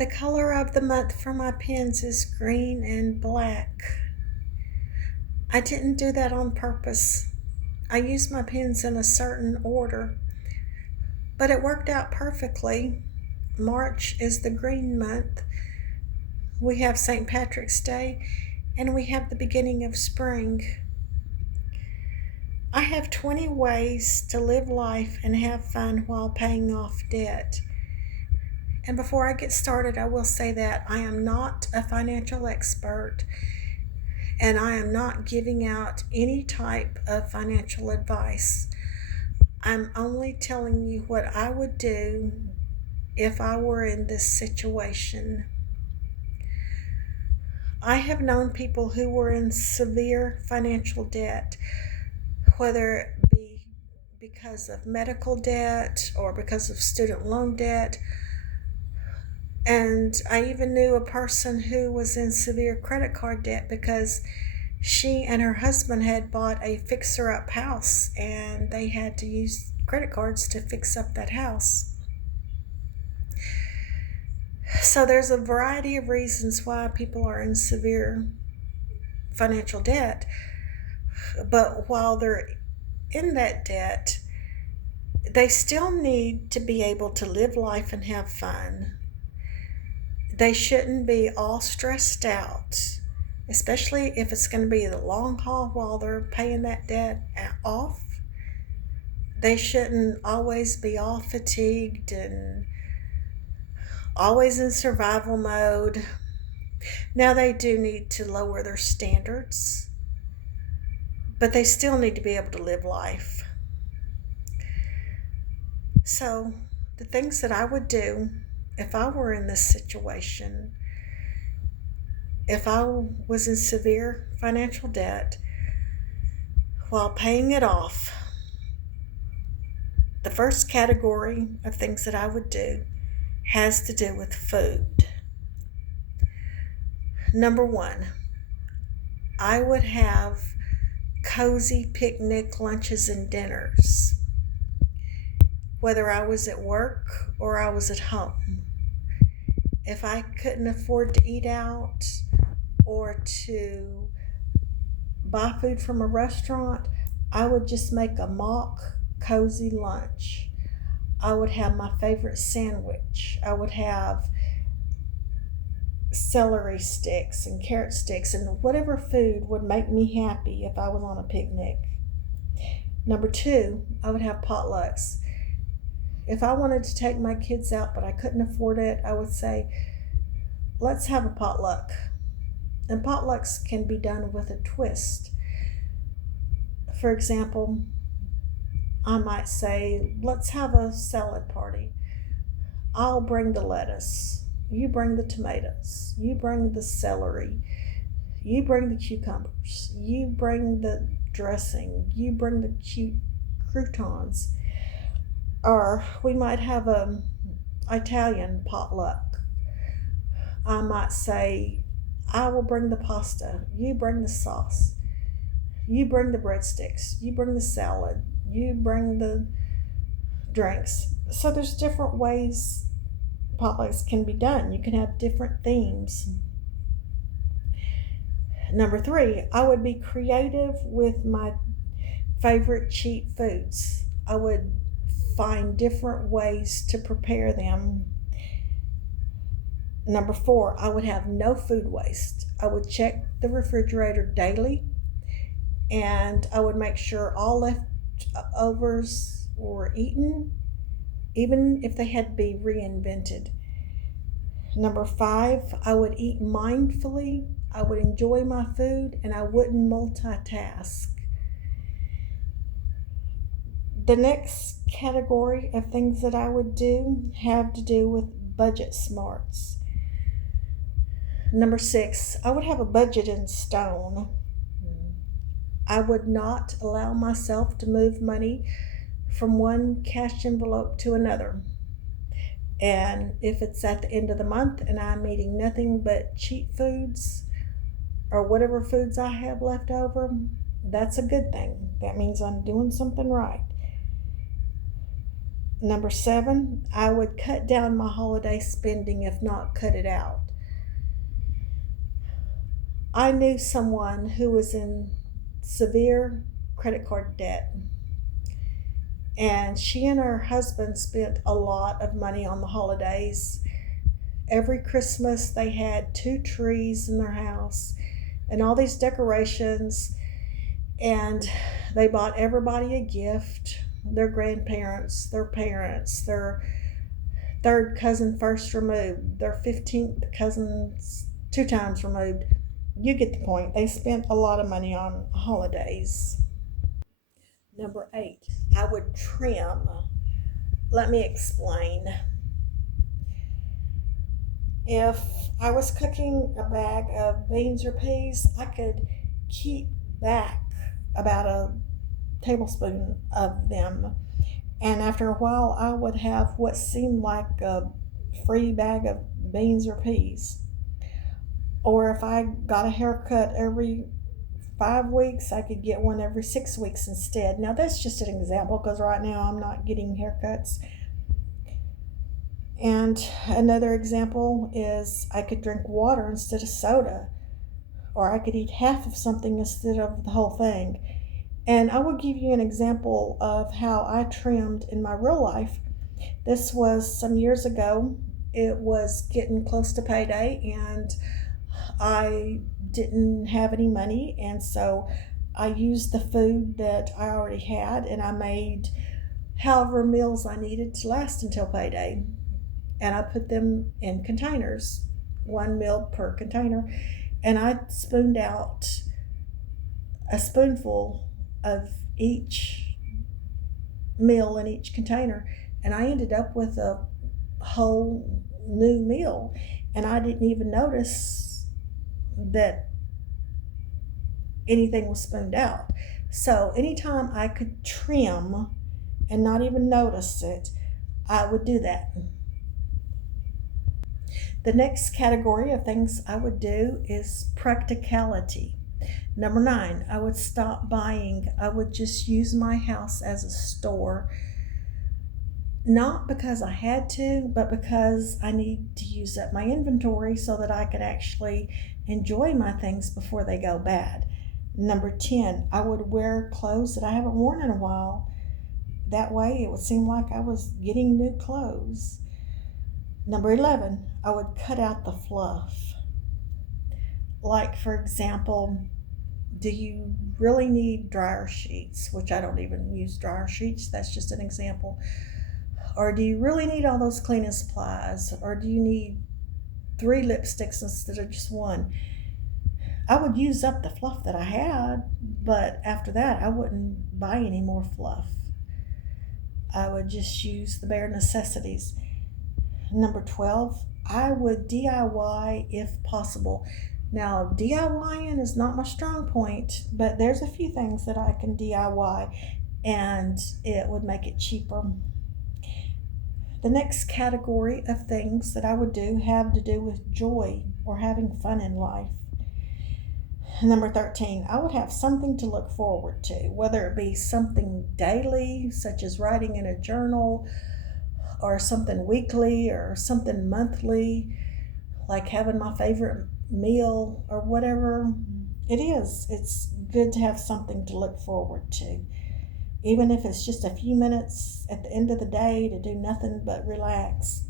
The color of the month for my pens is green and black. I didn't do that on purpose. I use my pens in a certain order, but it worked out perfectly. March is the green month. We have St. Patrick's Day, and we have the beginning of spring. I have 20 ways to live life and have fun while paying off debt. And before I get started, I will say that I am not a financial expert and I am not giving out any type of financial advice. I'm only telling you what I would do if I were in this situation. I have known people who were in severe financial debt, whether it be because of medical debt or because of student loan debt. And I even knew a person who was in severe credit card debt because she and her husband had bought a fixer up house and they had to use credit cards to fix up that house. So there's a variety of reasons why people are in severe financial debt. But while they're in that debt, they still need to be able to live life and have fun. They shouldn't be all stressed out, especially if it's going to be the long haul while they're paying that debt off. They shouldn't always be all fatigued and always in survival mode. Now, they do need to lower their standards, but they still need to be able to live life. So, the things that I would do if I were in this situation, if I was in severe financial debt while paying it off, the first category of things that I would do has to do with food. Number one, I would have cozy picnic lunches and dinners, whether I was at work or I was at home. If I couldn't afford to eat out or to buy food from a restaurant, I would just make a mock cozy lunch. I would have my favorite sandwich. I would have celery sticks and carrot sticks and whatever food would make me happy if I was on a picnic. Number two, I would have potlucks. If I wanted to take my kids out but I couldn't afford it, I would say, let's have a potluck. And potlucks can be done with a twist. For example, I might say, let's have a salad party. I'll bring the lettuce. You bring the tomatoes. You bring the celery. You bring the cucumbers. You bring the dressing. You bring the cute croutons. Or we might have a Italian potluck. I might say, I will bring the pasta. You bring the sauce. You bring the breadsticks. You bring the salad. You bring the drinks. So there's different ways potlucks can be done. You can have different themes. Number three, I would be creative with my favorite cheap foods. I would find different ways to prepare them. Number four, I would have no food waste. I would check the refrigerator daily and I would make sure all leftovers were eaten, even if they had to be reinvented. Number five, I would eat mindfully. I would enjoy my food and I wouldn't multitask. The next category of things that I would do have to do with budget smarts. Number six, I would have a budget in stone. I would not allow myself to move money from one cash envelope to another. And if it's at the end of the month and I'm eating nothing but cheap foods or whatever foods I have left over, that's a good thing. That means I'm doing something right. Number 7, I would cut down my holiday spending, if not cut it out. I knew someone who was in severe credit card debt, and she and her husband spent a lot of money on the holidays. Every Christmas, they had 2 trees in their house and all these decorations, and they bought everybody a gift, their grandparents, their parents, their third cousin first removed, their 15th cousins 2 times removed. You get the point. They spent a lot of money on holidays. Number 8, I would trim. Let me explain. If I was cooking a bag of beans or peas, I could keep back about a tablespoon of them. And after a while, I would have what seemed like a free bag of beans or peas. Or if I got a haircut every 5 weeks, I could get one every 6 weeks instead. Now, that's just an example because right now I'm not getting haircuts. And another example is I could drink water instead of soda, or I could eat half of something instead of the whole thing. And I will give you an example of how I trimmed in my real life. This was some years ago. It was getting close to payday, and I didn't have any money, and so I used the food that I already had, and I made however meals I needed to last until payday. And I put them in containers, 1 meal per container, and I spooned out a spoonful of each meal in each container, and I ended up with a whole new meal, and I didn't even notice that anything was spooned out. So anytime I could trim and not even notice it, I would do that. The next category of things I would do is practicality. Number 9, I would stop buying. I would just use my house as a store, not because I had to, but because I need to use up my inventory so that I could actually enjoy my things before they go bad. Number 10, I would wear clothes that I haven't worn in a while. That way it would seem like I was getting new clothes. Number 11, I would cut out the fluff. Like, for example, do you really need dryer sheets? Which I don't even use dryer sheets. That's just an example. Or do you really need all those cleaning supplies? Or do you need 3 lipsticks instead of just 1? I would use up the fluff that I had, but after that, I wouldn't buy any more fluff. I would just use the bare necessities. Number 12, I would DIY if possible. Now, DIYing is not my strong point, but there's a few things that I can DIY and it would make it cheaper. The next category of things that I would do have to do with joy or having fun in life. Number 13, I would have something to look forward to, whether it be something daily, such as writing in a journal, or something weekly, or something monthly, like having my favorite meal, or whatever it is. It's good to have something to look forward to, even if it's just a few minutes at the end of the day to do nothing but relax.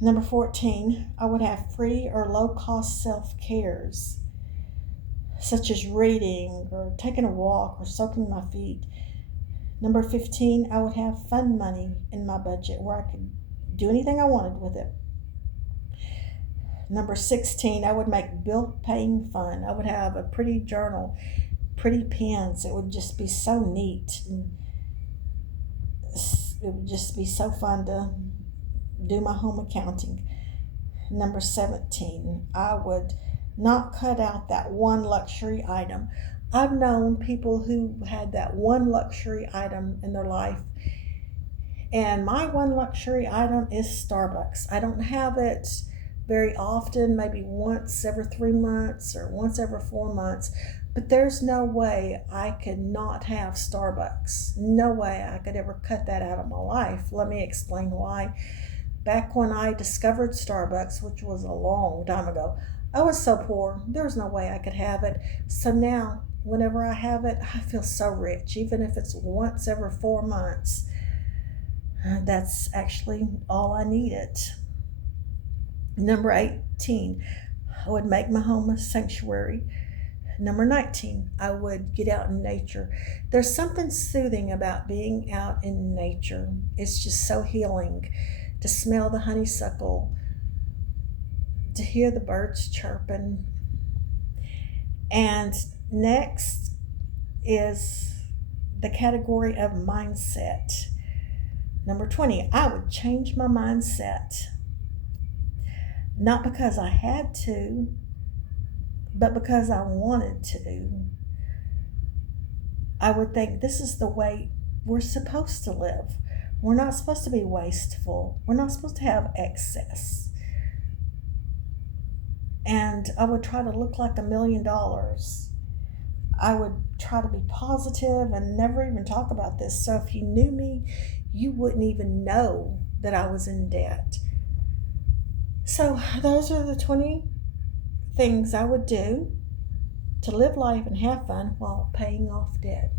Number 14, I would have free or low-cost self-cares, such as reading or taking a walk or soaking my feet. Number 15, I would have fun money in my budget where I could do anything I wanted with it. Number 16, I would make bill paying fun. I would have a pretty journal, pretty pens. It would just be so neat. And it would just be so fun to do my home accounting. Number 17, I would not cut out that one luxury item. I've known people who had that one luxury item in their life, and my one luxury item is Starbucks. I don't have it very often, maybe once every 3 months or once every 4 months, But there's no way I could not have Starbucks. No way I could ever cut that out of my life. Let me explain why. Back when I discovered Starbucks, which was a long time ago, I was so poor. There was no way I could have it. So now, whenever I have it, I feel so rich, even if it's once every 4 months. That's actually all I needed. Number 18, I would make my home a sanctuary. Number 19, I would get out in nature. There's something soothing about being out in nature. It's just so healing to smell the honeysuckle, to hear the birds chirping. And next is the category of mindset. Number 20, I would change my mindset. Not because I had to, but because I wanted to. I would think this is the way we're supposed to live. We're not supposed to be wasteful. We're not supposed to have excess. And I would try to look like $1 million. I would try to be positive and never even talk about this. So if you knew me, you wouldn't even know that I was in debt. So those are the 20 things I would do to live life and have fun while paying off debt.